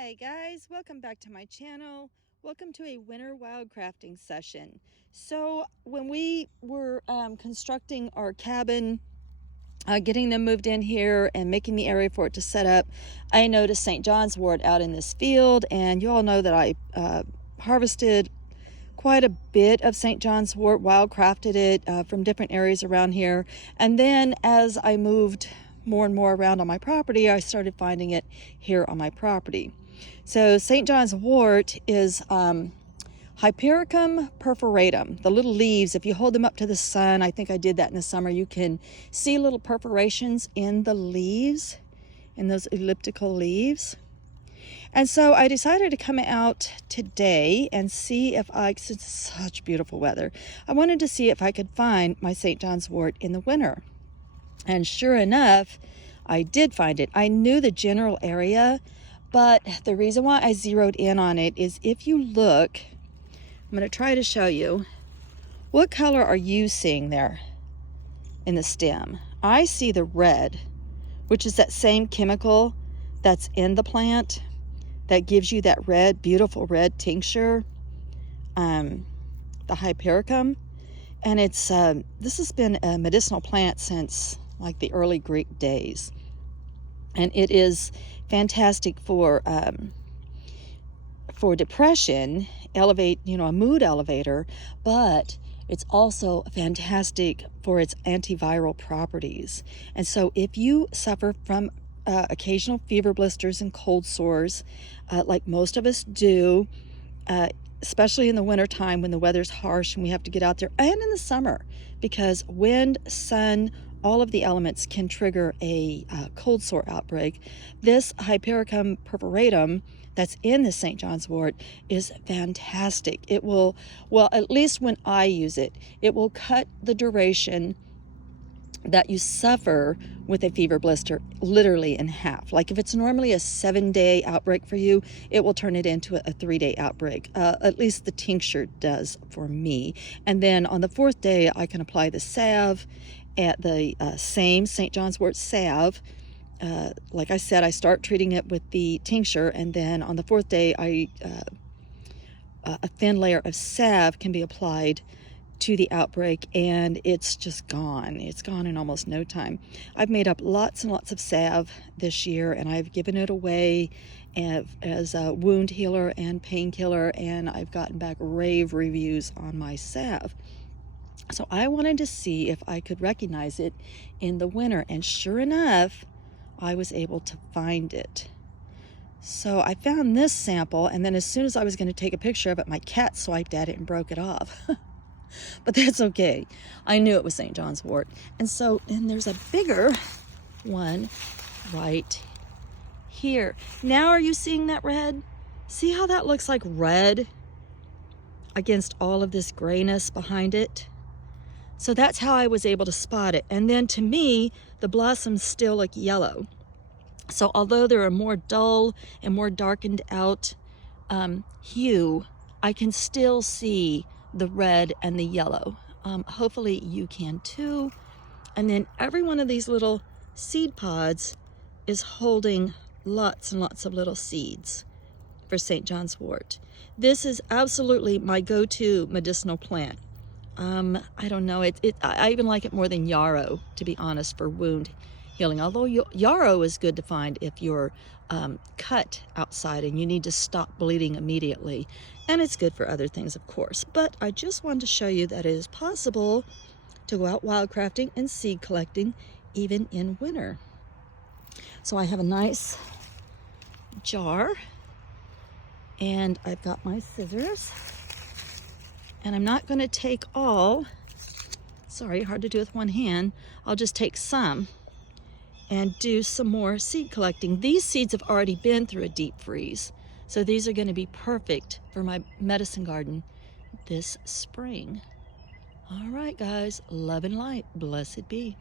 Hi guys, welcome back to my channel. Welcome to a winter wildcrafting session. So when we were constructing our cabin, getting them moved in here and making the area for it to set up, I noticed St. John's wort out in this field, and you all know that I harvested quite a bit of St. John's wort, wildcrafted it from different areas around here. And then as I moved more and more around on my property, I started finding it here on my property. So St. John's wort is Hypericum perforatum. The little leaves, if you hold them up to the sun, I think I did that in the summer, you can see little perforations in the leaves, in those elliptical leaves. And so I decided to come out today and see if since it's such beautiful weather, I wanted to see if I could find my St. John's wort in the winter. And sure enough, I did find it. I knew the general area, but the reason why I zeroed in on it is if you look, I'm going to try to show you. What color are you seeing there in the stem? I see the red, which is that same chemical that's in the plant that gives you that red, beautiful red tincture, the Hypericum. And it's this has been a medicinal plant since like the early Greek days. And it is fantastic for depression, a mood elevator, but it's also fantastic for its antiviral properties. And so if you suffer from occasional fever blisters and cold sores, like most of us do, especially in the winter time when the weather's harsh and we have to get out there, and in the summer, because wind, sun, all of the elements can trigger a cold sore outbreak. This Hypericum perforatum that's in the St. John's wort is fantastic. It will, well, at least when I use it, it will cut the duration that you suffer with a fever blister literally in half. Like if it's normally a 7-day outbreak for you, it will turn it into a 3-day outbreak. At least the tincture does for me. And then on the 4th day, I can apply the salve at the same St. John's wort salve. Like I said, I start treating it with the tincture, and then on the 4th day, a thin layer of salve can be applied to the outbreak, and it's just gone. It's gone in almost no time. I've made up lots and lots of salve this year, and I've given it away as a wound healer and painkiller, and I've gotten back rave reviews on my salve. So I wanted to see if I could recognize it in the winter, and sure enough, I was able to find it. So I found this sample, and then as soon as I was going to take a picture of it, my cat swiped at it and broke it off. But that's okay. I knew it was St. John's wort. And there's a bigger one right here. Now are you seeing that red? See how that looks like red against all of this grayness behind it? So that's how I was able to spot it. And then to me, the blossoms still look yellow. So although they're a more dull and more darkened out hue, I can still see the red and the yellow. Hopefully you can too. And then every one of these little seed pods is holding lots and lots of little seeds for St. John's wort. This is absolutely my go-to medicinal plant. I don't know, I even like it more than yarrow, to be honest, for wound healing. Although yarrow is good to find if you're cut outside and you need to stop bleeding immediately. And it's good for other things, of course. But I just wanted to show you that it is possible to go out wildcrafting and seed collecting even in winter. So I have a nice jar, and I've got my scissors. And I'm not going to take all, sorry, hard to do with one hand. I'll just take some and do some more seed collecting. These seeds have already been through a deep freeze, so these are going to be perfect for my medicine garden this spring. All right, guys, love and light, blessed be.